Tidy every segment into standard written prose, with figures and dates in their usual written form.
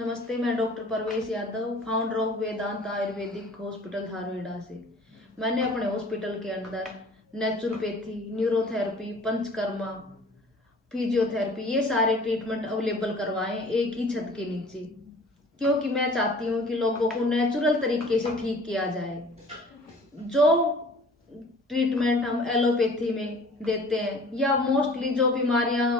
नमस्ते, मैं doctor Parvesh Yadav, founder of Vedant Ayurvedic hospital Dharveda से। मैंने अपने हॉस्पिटल के अंदर नेचुरोपैथी, न्यूरोथेरेपी, पंचकर्मा, फिजियोथेरेपी ये सारे ट्रीटमेंट अवेलेबल करवाएं एक ही छत के नीचे, क्योंकि मैं चाहती हूँ कि लोगों को नेचुरल तरीके से ठीक किया जाए। जो ट्रीटमेंट हम एलोपैथी में देते हैं या मोस्टली जो बीमारियां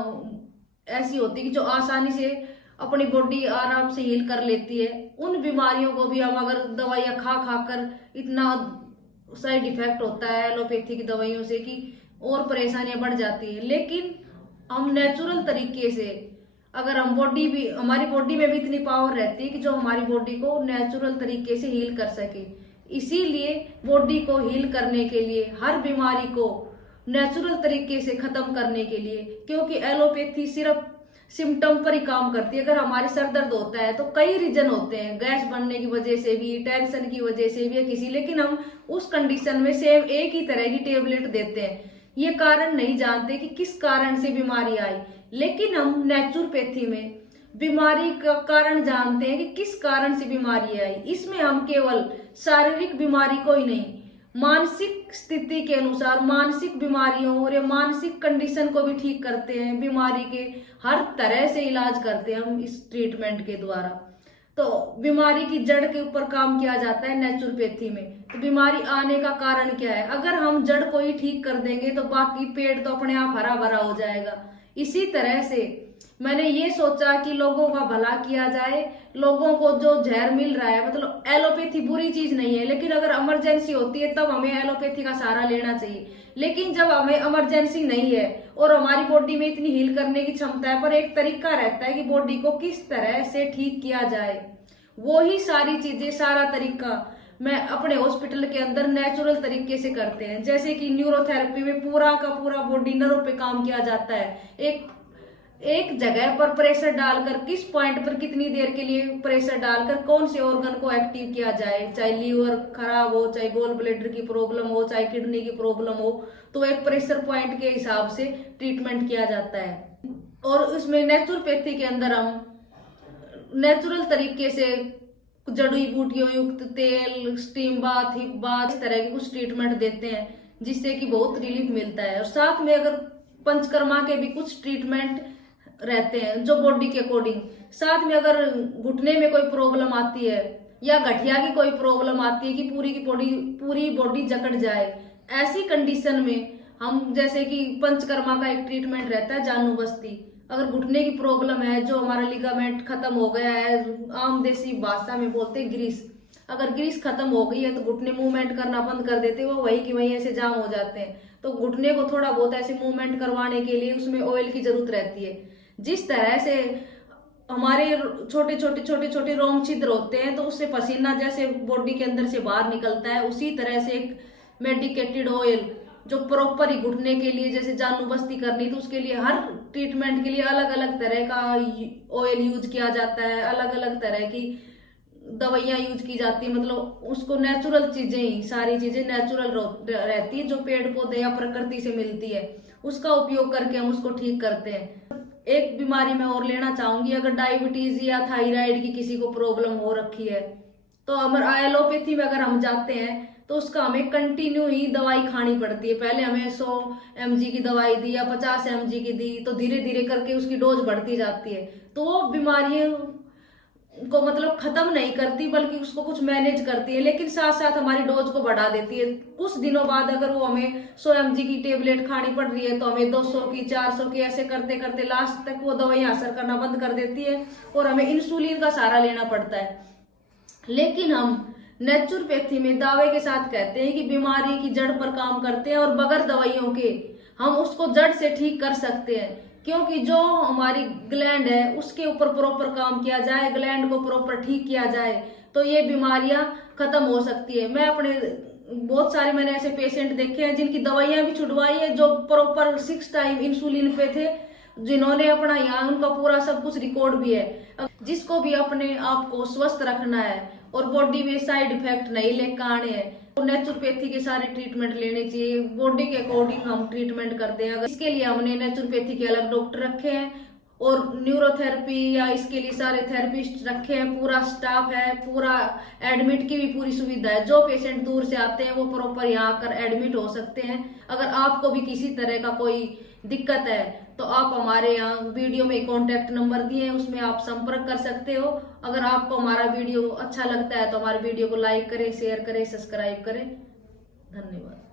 ऐसी होती है कि जो आसानी से अपनी बॉडी आराम से हील कर लेती है, उन बीमारियों को भी हम अगर दवाइयाँ खा खा कर इतना साइड इफेक्ट होता है एलोपैथी की दवाइयों से कि और परेशानियां बढ़ जाती है। लेकिन हम नेचुरल तरीके से अगर हम हमारी बॉडी में भी इतनी पावर रहती है कि जो हमारी बॉडी को नेचुरल तरीके से हील कर सके। इसीलिए बॉडी को हील करने के लिए, हर बीमारी को नेचुरल तरीके से खत्म करने के लिए, क्योंकि एलोपैथी सिर्फ सिम्टम पर ही काम करती है। अगर हमारे सर दर्द होता है तो कई रीजन होते हैं, गैस बनने की वजह से भी, टेंशन की वजह से भी, या किसी, लेकिन हम उस कंडीशन में सेम एक ही तरह की टेबलेट देते हैं। ये कारण नहीं जानते कि किस कारण से बीमारी आई, लेकिन हम नेचुरोपैथी में बीमारी का कारण जानते हैं कि किस कारण से बीमारी आई। इसमें हम केवल शारीरिक बीमारी को ही नहीं, मानसिक स्थिति के अनुसार मानसिक बीमारियों और या मानसिक कंडीशन को भी ठीक करते हैं। बीमारी के हर तरह से इलाज करते हैं हम इस ट्रीटमेंट के द्वारा। तो बीमारी की जड़ के ऊपर काम किया जाता है नेचुरोपैथी में। तो बीमारी आने का कारण क्या है, अगर हम जड़ को ही ठीक कर देंगे तो बाकी पेड़ तो अपने आप हरा भरा हो जाएगा। इसी तरह से मैंने ये सोचा कि लोगों का भला किया जाए। लोगों को जो जहर मिल रहा है, मतलब एलोपैथी बुरी चीज नहीं है, लेकिन अगर इमरजेंसी होती है तब हमें एलोपैथी का सहारा लेना चाहिए। लेकिन जब हमें इमरजेंसी नहीं है और हमारी बॉडी में इतनी हील करने की क्षमता है, पर एक तरीका रहता है कि बॉडी को किस तरह से ठीक किया जाए, वो ही सारी चीजें, सारा तरीका मैं अपने हॉस्पिटल के अंदर नेचुरल तरीके से करते हैं। जैसे कि न्यूरोथेरेपी में पूरा का पूरा बॉडी नर्व पे काम किया जाता है। एक जगह पर प्रेशर डालकर, किस पॉइंट पर कितनी देर के लिए प्रेशर डालकर कौन से ऑर्गन को एक्टिव किया जाए, चाहे लीवर खराब हो, चाहे गोल ब्लेडर की प्रॉब्लम हो, चाहे किडनी की प्रॉब्लम हो, तो एक प्रेशर पॉइंट के हिसाब से ट्रीटमेंट किया जाता है। और उसमें नेचुरोपैथी के अंदर हम नेचुरल तरीके से जड़ी बूटियों युक्त तेल, स्टीम बाथ, हिप बाथ, इस तरह के कुछ ट्रीटमेंट देते हैं जिससे कि बहुत रिलीफ मिलता है। और साथ में अगर पंचकर्मा के भी कुछ ट्रीटमेंट रहते हैं जो बॉडी के अकॉर्डिंग। साथ में अगर घुटने में कोई प्रॉब्लम आती है या गठिया की कोई प्रॉब्लम आती है कि पूरी बॉडी जकड़ जाए, ऐसी कंडीशन में हम, जैसे कि पंचकर्मा का एक ट्रीटमेंट रहता है जानू बस्ती। अगर घुटने की प्रॉब्लम है, जो हमारा लिगामेंट खत्म हो गया है, आम देसी भाषा में बोलते हैं ग्रीस, अगर ग्रीस खत्म हो गई है तो घुटने मूवमेंट करना बंद कर देते हैं, वो वही की वही ऐसे जाम हो जाते हैं। तो घुटने को थोड़ा बहुत ऐसे मूवमेंट करवाने के लिए उसमें ऑयल की जरूरत रहती है। जिस तरह से हमारे छोटे छोटे रोम छिद्र होते हैं तो उससे पसीना जैसे बॉडी के अंदर से बाहर निकलता है, उसी तरह से एक मेडिकेटेड ऑयल जो प्रॉपर ही घुटने के लिए, जैसे जानू बस्ती करनी तो उसके लिए हर ट्रीटमेंट के लिए अलग अलग तरह का ऑयल यूज किया जाता है, अलग अलग तरह की दवाइयां यूज की जाती है। मतलब उसको नेचुरल चीजें ही, सारी चीजें नेचुरल रहती है जो पेड़ पौधे या प्रकृति से मिलती है, उसका उपयोग करके हम उसको ठीक करते हैं। एक बीमारी मैं और लेना चाहूंगी, अगर डायबिटीज या थायराइड की किसी को प्रॉब्लम हो रखी है तो हमारे एलोपैथी में अगर हम जाते हैं तो उसका हमें कंटिन्यू ही दवाई खानी पड़ती है। पहले हमें 100 mg की दवाई दी या 50 mg की दी, तो धीरे धीरे करके उसकी डोज बढ़ती जाती है। तो वो बीमारियों को मतलब खत्म नहीं करती, बल्कि उसको कुछ मैनेज करती है, लेकिन साथ साथ हमारी डोज को बढ़ा देती है। कुछ दिनों बाद अगर वो हमें 100 mg की टेबलेट खानी पड़ रही है तो हमें 200 की, 400 की, ऐसे करते करते लास्ट तक वो दवाई असर करना बंद कर देती है और हमें इंसुलिन का सहारा लेना पड़ता है। लेकिन हम नेचुरोपैथी में दावे के साथ कहते हैं कि बीमारी की जड़ पर काम करते हैं और बगैर दवाइयों के हम उसको जड़ से ठीक कर सकते हैं। क्योंकि जो हमारी ग्लैंड है उसके ऊपर प्रॉपर काम किया जाए, ग्लैंड को प्रॉपर ठीक किया जाए, तो ये बीमारियां खत्म हो सकती है। बहुत सारे मैंने ऐसे पेशेंट देखे हैं जिनकी दवाइयां भी छुड़वाई है, जो प्रॉपर 6 टाइम इंसुलिन पे थे, जिन्होंने अपना यहाँ उनका पूरा सब कुछ रिकॉर्ड भी है। जिसको भी अपने आप को स्वस्थ रखना है और बॉडी में साइड इफेक्ट नहीं लेकर आने हैं तो नेचुरोपैथी के सारे ट्रीटमेंट लेने चाहिए। बॉडी के अकॉर्डिंग हम ट्रीटमेंट करते हैं। अगर इसके लिए हमने नेचुरोपैथी के अलग डॉक्टर रखे हैं और न्यूरोथेरेपी या इसके लिए सारे थेरेपिस्ट रखे हैं, पूरा स्टाफ है, पूरा एडमिट की भी पूरी सुविधा है। जो पेशेंट दूर से आते हैं वो प्रॉपर यहाँ आकर एडमिट हो सकते हैं। अगर आपको भी किसी तरह का कोई दिक्कत है तो आप हमारे यहाँ वीडियो में कॉन्टेक्ट नंबर दिए हैं, उसमें आप संपर्क कर सकते हो। अगर आपको हमारा वीडियो अच्छा लगता है तो हमारे वीडियो को लाइक करें, शेयर करें, सब्सक्राइब करें। धन्यवाद।